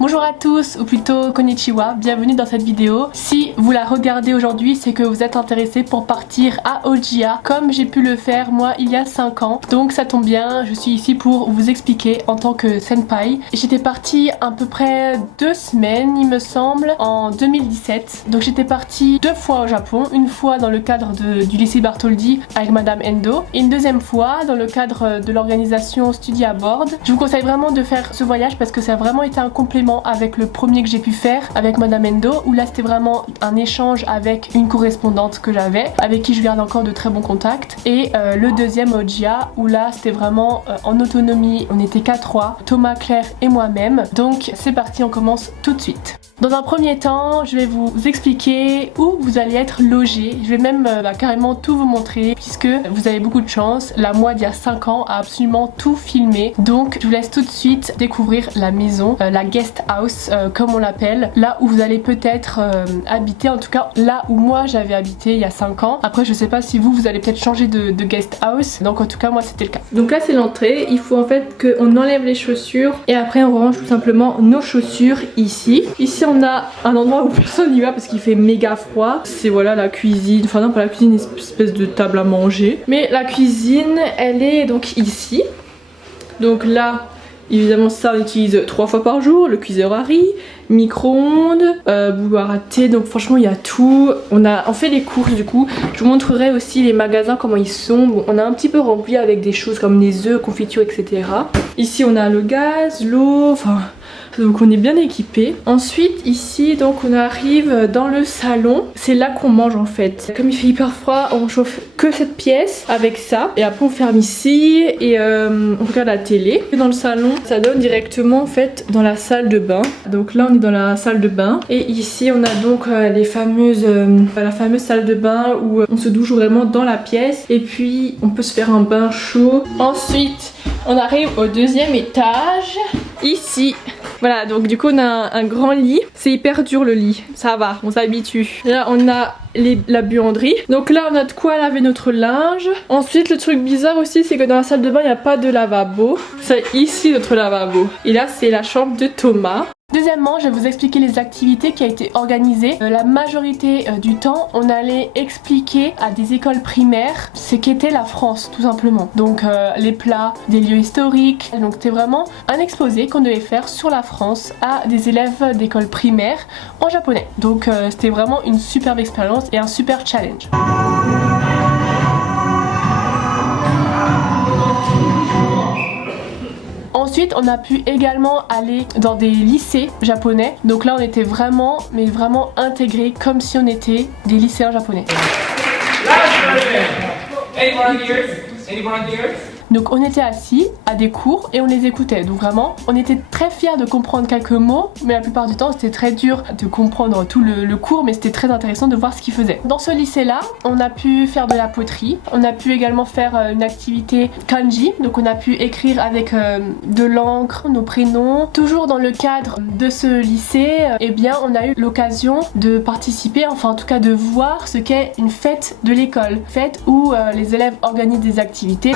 Bonjour à tous, ou plutôt konnichiwa, bienvenue dans cette vidéo. Si vous la regardez aujourd'hui, c'est que vous êtes intéressé pour partir à Ojia, comme j'ai pu le faire moi il y a 5 ans. Donc ça tombe bien, je suis ici pour vous expliquer en tant que senpai. J'étais partie à peu près 2 semaines, il me semble, en 2017. Donc j'étais partie 2 fois au Japon, une fois dans le cadre du lycée Bartholdi avec Madame Endo, et une deuxième fois dans le cadre de l'organisation Study Abroad. Je vous conseille vraiment de faire ce voyage parce que ça a vraiment été un complément avec le premier que j'ai pu faire avec Madame Endo, où là c'était vraiment un échange avec une correspondante que j'avais, avec qui je garde encore de très bons contacts, et le deuxième Ojia, où là c'était vraiment en autonomie, on était qu'à 3, Thomas, Claire et moi-même. Donc c'est parti, on commence tout de suite. Dans un premier temps, je vais vous expliquer où vous allez être logé. Je vais même carrément tout vous montrer puisque vous avez beaucoup de chance. La moi d'il y a 5 ans a absolument tout filmé. Donc je vous laisse tout de suite découvrir la maison, la guest house comme on l'appelle. Là où vous allez peut-être habiter, en tout cas là où moi j'avais habité il y a 5 ans. Après je sais pas si vous allez peut-être changer de guest house. Donc en tout cas moi c'était le cas. Donc là c'est l'entrée. Il faut en fait qu'on enlève les chaussures et après on range tout simplement nos chaussures ici. Ici on a un endroit où personne n'y va parce qu'il fait méga froid. C'est voilà la cuisine, enfin non pas la cuisine, une espèce de table à manger. Mais la cuisine elle est donc ici. Donc là évidemment ça on utilise 3 fois par jour, le cuiseur à riz, micro-ondes, bouilloire à thé, donc franchement il y a tout. On fait les courses du coup, je vous montrerai aussi les magasins comment ils sont. Bon, on a un petit peu rempli avec des choses comme les œufs, confitures etc. Ici on a le gaz, l'eau, enfin... Donc on est bien équipé. Ensuite ici donc on arrive dans le salon. C'est là qu'on mange en fait. Comme il fait hyper froid, on chauffe que cette pièce avec ça. Et après on ferme ici et on regarde la télé. Et dans le salon, ça donne directement en fait dans la salle de bain. Donc là on est dans la salle de bain. Et ici on a donc la fameuse salle de bain où on se douche vraiment dans la pièce. Et puis on peut se faire un bain chaud. Ensuite on arrive au 2e étage. Ici. Voilà, donc du coup on a un grand lit. C'est hyper dur le lit, ça va, on s'habitue. Là on a la buanderie. Donc là on a de quoi laver notre linge. Ensuite le truc bizarre aussi c'est que dans la salle de bain il n'y a pas de lavabo. C'est ici notre lavabo. Et là c'est la chambre de Thomas. Deuxièmement, je vais vous expliquer les activités qui ont été organisées. La majorité du temps, on allait expliquer à des écoles primaires ce qu'était la France, tout simplement. Donc les plats, des lieux historiques. Donc c'était vraiment un exposé qu'on devait faire sur la France à des élèves d'école primaire en japonais. Donc c'était vraiment une superbe expérience et un super challenge. Ensuite on a pu également aller dans des lycées japonais. Donc là on était vraiment intégrés comme si on était des lycéens japonais. Donc on était assis à des cours et on les écoutait. Donc vraiment on était très fiers de comprendre quelques mots, mais la plupart du temps c'était très dur de comprendre tout le cours, mais c'était très intéressant de voir ce qu'ils faisaient. Dans ce lycée là on a pu faire de la poterie, on a pu également faire une activité kanji. Donc on a pu écrire avec de l'encre nos prénoms. Toujours dans le cadre de ce lycée, eh bien on a eu l'occasion de participer, enfin en tout cas de voir ce qu'est une fête de l'école. Fête où les élèves organisent des activités.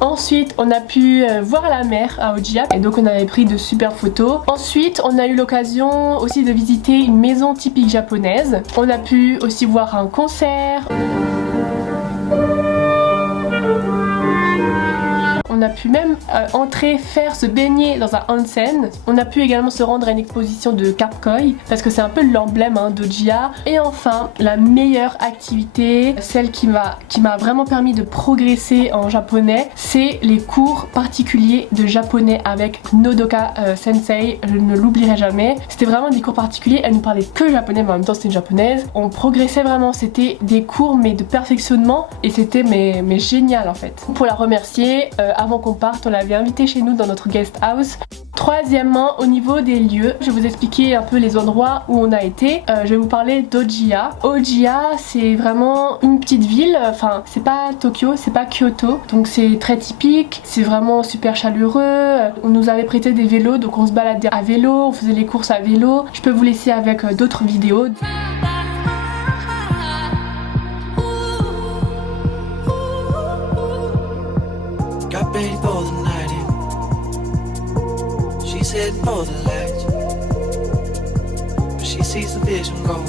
Ensuite on a pu voir la mer à Ojia et donc on avait pris de super photos. Ensuite on a eu l'occasion aussi de visiter une maison typique japonaise. On a pu aussi voir un concert. On a pu même entrer, se baigner dans un onsen. On a pu également se rendre à une exposition de Kapkoi parce que c'est un peu l'emblème d'Ojia. Et enfin, la meilleure activité, celle qui m'a vraiment permis de progresser en japonais, c'est les cours particuliers de japonais avec Nodoka Sensei. Je ne l'oublierai jamais. C'était vraiment des cours particuliers. Elle nous parlait que japonais, mais en même temps c'était une japonaise. On progressait vraiment. C'était des cours mais de perfectionnement et c'était mais génial en fait. Pour la remercier, avant qu'on parte, on l'avait invitée chez nous dans notre guest house. Troisièmement, au niveau des lieux, je vais vous expliquer un peu les endroits où on a été. Je vais vous parler d'Ojia. Ojia, c'est vraiment une petite ville, enfin c'est pas Tokyo, c'est pas Kyoto, donc c'est très typique, c'est vraiment super chaleureux. On nous avait prêté des vélos, donc on se baladait à vélo, on faisait les courses à vélo. Je peux vous laisser avec d'autres vidéos. didn't know the latch, but she sees the vision going.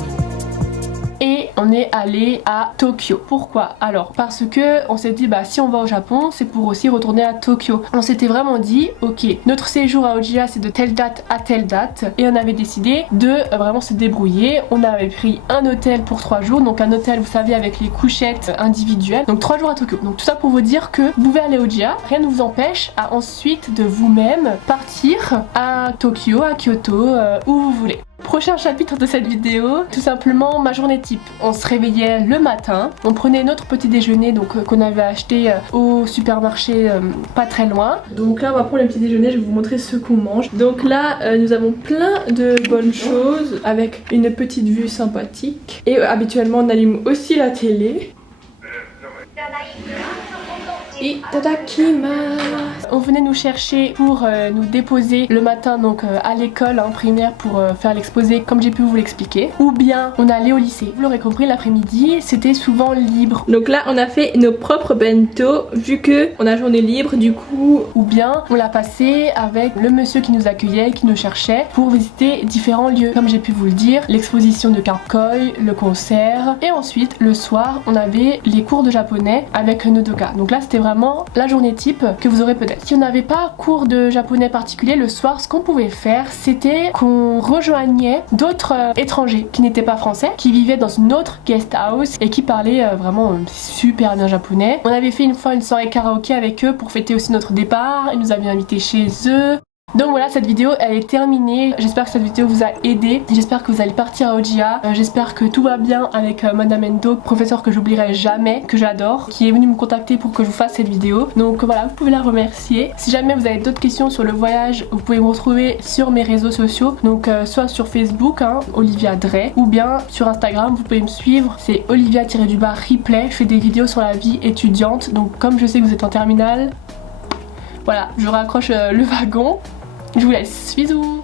Et on est allé à Tokyo. Pourquoi? Alors parce que on s'est dit bah si on va au Japon c'est pour aussi retourner à Tokyo. On s'était vraiment dit ok notre séjour à Ojia c'est de telle date à telle date et on avait décidé de vraiment se débrouiller. On avait pris un hôtel pour 3 jours, donc un hôtel vous savez avec les couchettes individuelles, donc 3 jours à Tokyo. Donc tout ça pour vous dire que vous pouvez aller à Ojia, rien ne vous empêche à ensuite de vous-même partir à Tokyo, à Kyoto, où vous voulez. Prochain chapitre de cette vidéo, tout simplement ma journée type. On se réveillait le matin, on prenait notre petit déjeuner donc qu'on avait acheté au supermarché pas très loin. Donc là on va prendre le petit déjeuner, je vais vous montrer ce qu'on mange. Donc là nous avons plein de bonnes choses avec une petite vue sympathique. Et habituellement on allume aussi la télé. Itadakimasu. On venait nous chercher pour nous déposer le matin donc à l'école primaire pour faire l'exposé comme j'ai pu vous l'expliquer. Ou bien on allait au lycée. Vous l'aurez compris, l'après-midi c'était souvent libre. Donc là on a fait nos propres bento vu que on a journée libre du coup. Ou bien on l'a passé avec le monsieur qui nous accueillait, qui nous cherchait pour visiter différents lieux. Comme j'ai pu vous le dire, l'exposition de Karkoi, le concert. Et ensuite le soir on avait les cours de japonais avec Nodoka. Donc là c'était vraiment la journée type que vous aurez peut-être. Si on n'avait pas cours de japonais particulier le soir, ce qu'on pouvait faire c'était qu'on rejoignait d'autres étrangers qui n'étaient pas français, qui vivaient dans une autre guest house et qui parlaient vraiment super bien japonais. On avait fait une fois une soirée karaoké avec eux pour fêter aussi notre départ, ils nous avaient invités chez eux. Donc voilà, cette vidéo elle est terminée. J'espère que cette vidéo vous a aidé. J'espère que vous allez partir à Ojia. J'espère que tout va bien avec Madame Endo, professeur que j'oublierai jamais, que j'adore, qui est venue me contacter pour que je vous fasse cette vidéo. Donc voilà, vous pouvez la remercier. Si jamais vous avez d'autres questions sur le voyage, vous pouvez me retrouver sur mes réseaux sociaux. Donc soit sur Facebook, Olivia Dray, ou bien sur Instagram, vous pouvez me suivre. C'est Olivia-Replay. Je fais des vidéos sur la vie étudiante. Donc comme je sais que vous êtes en terminale, voilà, je raccroche le wagon. Je vous laisse, bisous.